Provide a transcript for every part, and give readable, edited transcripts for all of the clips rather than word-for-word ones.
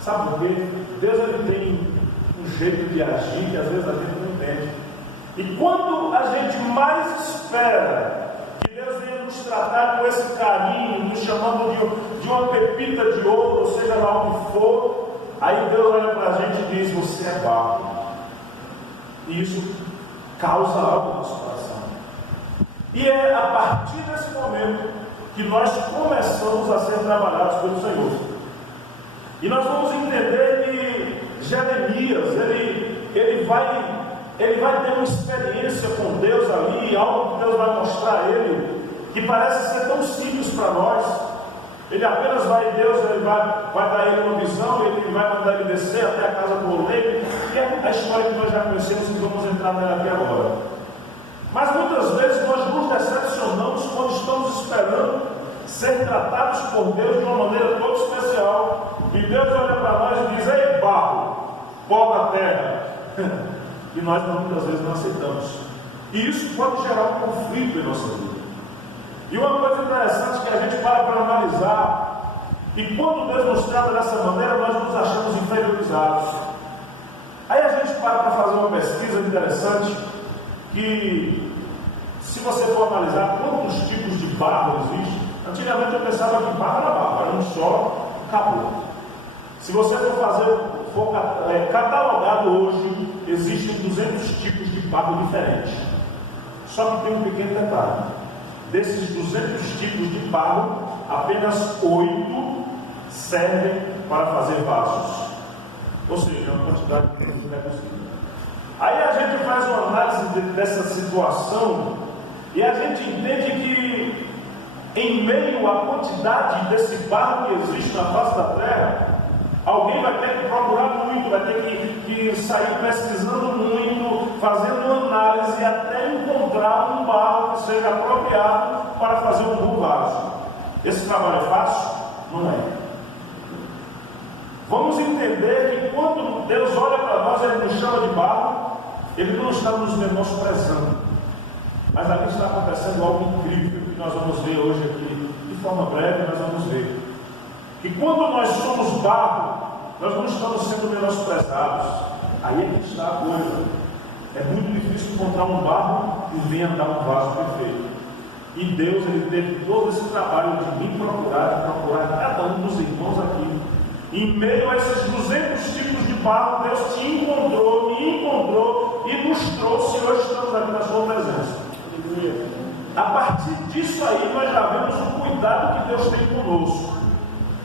Sabe por quê? Deus ele tem um jeito de agir que às vezes a gente não entende. E quando a gente mais espera que Deus venha nos tratar com esse carinho, nos chamando de uma pepita de ouro, ou seja lá o que for, aí Deus olha para a gente e diz: você é barro. E isso causa algo no nosso coração. E é a partir desse momento que nós começamos a ser trabalhados pelo Senhor. E nós vamos entender que Jeremias, ele vai ter uma experiência com Deus ali, algo que Deus vai mostrar a ele, que parece ser tão simples para nós. Ele apenas Deus ele vai dar ele uma visão, ele vai mandar ele descer até a casa do oleiro, que é a história que nós já conhecemos, que vamos entrar nela aqui agora. Mas muitas vezes nós nos decepcionamos quando estamos esperando ser tratados por Deus de uma maneira toda especial, e Deus olha para nós e diz: ei, barro, pó da terra. E nós muitas vezes não aceitamos. E isso pode gerar um conflito em nossa vida. E uma coisa interessante que a gente para analisar, e quando Deus nos trata dessa maneira, nós nos achamos inferiorizados. Aí a gente para fazer uma pesquisa interessante, que se você for analisar quantos tipos de barro existem, antigamente eu pensava que barro era barro, era um só, acabou. Se você for catalogado hoje, existem 200 tipos de barro diferentes. Só que tem um pequeno detalhe: desses 200 tipos de barro, apenas 8 servem para fazer vasos. Ou seja, uma quantidade muito reduzida. Aí a gente faz uma análise dessa situação e a gente entende que, em meio à quantidade desse barro que existe na face da terra, alguém vai ter que procurar muito, vai ter que sair pesquisando muito, fazendo uma análise até encontrar um barro que seja apropriado para fazer um bom vaso. Esse trabalho é fácil? Não é. Vamos entender que quando Deus olha para nós, Ele nos chama de barro, Ele não está nos menosprezando. Mas ali está acontecendo algo incrível que nós vamos ver hoje aqui. De forma breve nós vamos ver que quando nós somos barro, nós não estamos sendo menosprezados. Aí é que está a coisa. É muito difícil encontrar um barro que venha dar um vaso perfeito. E Deus ele teve todo esse trabalho de me procurar cada um dos irmãos aqui. Em meio a esses 200 tipos de barro, Deus te encontrou, me encontrou e nos trouxe, e hoje estamos aqui na sua presença. A partir disso aí, nós já vemos o cuidado que Deus tem conosco.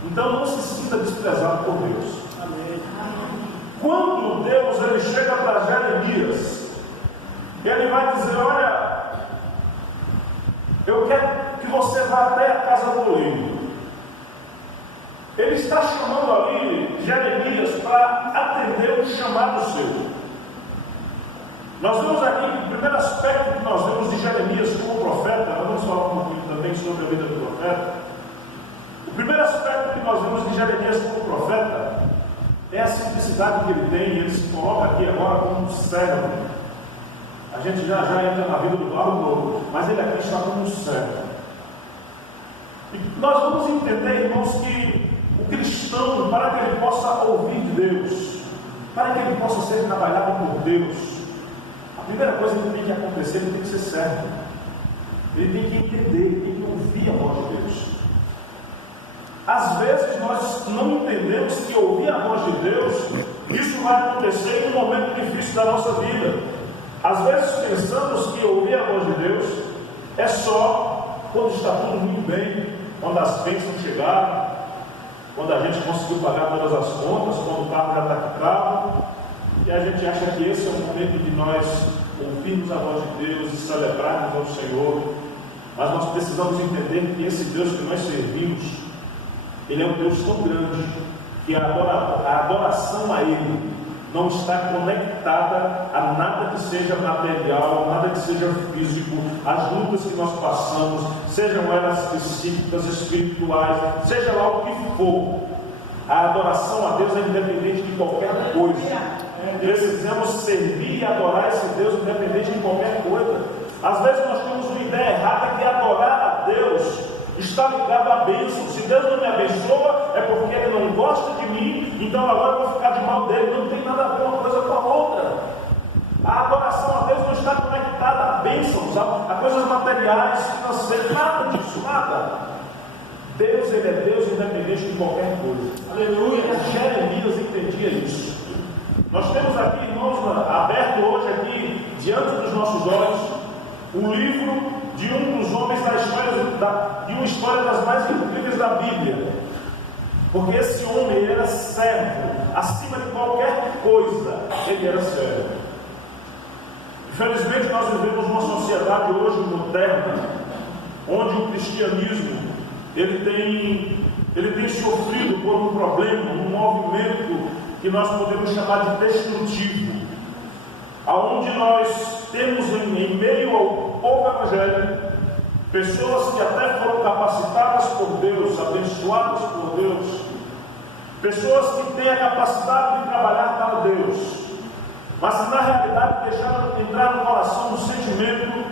Então não se sinta desprezado por Deus. Amém. Quando Deus ele chega para Jeremias, ele vai dizer: olha, eu quero que você vá até a casa do oleiro. Ele está chamando ali Jeremias para atender um chamado seu. Nós vemos aqui que o primeiro aspecto que nós vemos de Jeremias como profeta, nós vamos falar um pouquinho também sobre a vida do profeta. O primeiro aspecto que nós vemos de Jeremias como profeta é a simplicidade que ele tem. Ele se coloca aqui agora como um servo. A gente já entra na vida do barro novo, mas ele aqui está como um servo. E nós vamos entender, irmãos, que o cristão, para que ele possa ouvir de Deus, para que ele possa ser trabalhado por Deus, a primeira coisa que tem que acontecer, ele tem que ser servo. Ele tem que entender, ele tem que ouvir a voz de Deus. Às vezes nós não entendemos que ouvir a voz de Deus, isso vai acontecer em um momento difícil da nossa vida. Às vezes pensamos que ouvir a voz de Deus é só quando está tudo muito bem, quando as bênçãos chegaram, quando a gente conseguiu pagar todas as contas, quando o carro já está quitado, e a gente acha que esse é o momento de nós ouvirmos a voz de Deus e celebrarmos ao Senhor. Mas nós precisamos entender que esse Deus que nós servimos, Ele é um Deus tão grande que a adoração a Ele não está conectada a nada que seja material, nada que seja físico. As lutas que nós passamos, sejam elas psíquicas, espirituais, seja lá o que for, a adoração a Deus é independente de qualquer coisa. Precisamos servir e adorar esse Deus independente de qualquer coisa. Às vezes nós temos uma ideia errada que adorar a Deus está ligado à bênção. Se Deus não me abençoa, é porque Ele não gosta de mim, então agora eu vou ficar de mal dele. Não tem nada a ver uma coisa com a outra. A adoração a Deus não está conectada a bênçãos, a coisas materiais, financeiras, nada disso, nada. Deus, Ele é Deus independente de qualquer coisa. Aleluia. Jeremias entendia isso. Nós temos aqui, irmãos, aberto hoje aqui, diante dos nossos olhos, o livro de um dos homens da história, de uma história das mais incríveis da Bíblia. Porque esse homem, ele era servo, acima de qualquer coisa, ele era servo. Infelizmente, nós vivemos uma sociedade hoje moderna, onde o cristianismo ele tem sofrido por um problema, um movimento que nós podemos chamar de destrutivo, aonde nós temos em meio ao povo evangélico pessoas que até foram capacitadas por Deus, abençoadas por Deus, pessoas que têm a capacidade de trabalhar para Deus, mas na realidade deixaram entrar no coração um sentimento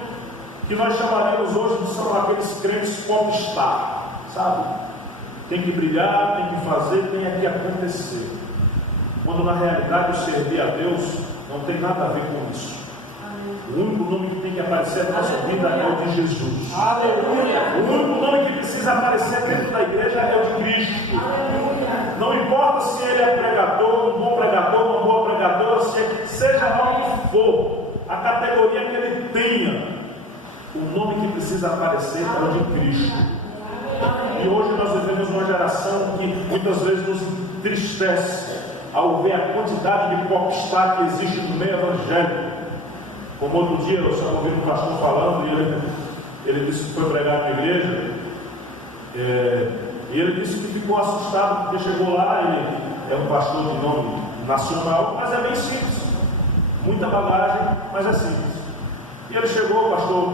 que nós chamaríamos hoje de são aqueles crentes popstar, sabe? Tem que brilhar, tem que fazer, tem que acontecer. Quando na realidade o servir a Deus não tem nada a ver com isso. O único nome que tem que aparecer na nossa vida é o de Jesus. Aleluia. O único nome que precisa aparecer dentro da igreja é o de Cristo. Aleluia. Não importa se ele é pregador, um bom pregador, uma boa pregadora, seja lá o que for, a categoria que ele tenha, o nome que precisa aparecer é o de Cristo. E hoje nós vivemos uma geração que muitas vezes nos entristece ao ver a quantidade de popstar que existe no meio evangélico. Como outro dia eu estava ouvindo um pastor falando, e ele disse que foi pregar na igreja, e ele disse que ficou assustado porque chegou lá, ele é um pastor de nome nacional, mas é bem simples, muita bagagem, mas é simples. E ele chegou, o pastor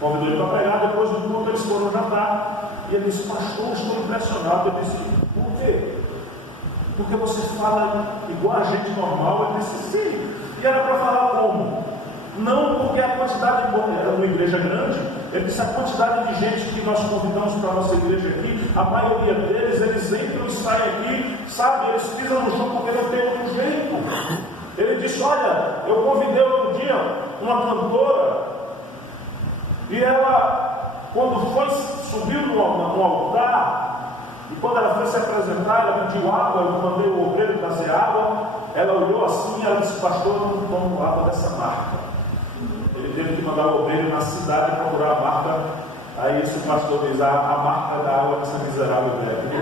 convidou ele para pregar, depois do culto eles foram jantar, e ele disse: pastor, estou impressionado. Eu disse: por quê? Porque você fala igual a gente normal. Ele disse: sim. E era para falar como? Não, porque a quantidade, era uma igreja grande, ele disse: a quantidade de gente que nós convidamos para a nossa igreja aqui, a maioria deles, eles entram e saem aqui, sabe, eles pisam no chão porque não tem outro jeito. Ele disse: olha, eu convidei outro dia uma cantora, e ela, quando subiu no altar, e quando ela foi se apresentar, ela pediu água, eu mandei o obreiro trazer água, ela olhou assim e ela disse: pastor, eu não tomo água dessa marca. Ele teve que mandar o obreiro na cidade procurar a marca. Aí esse pastor diz: a marca da água dessa miserável bebe.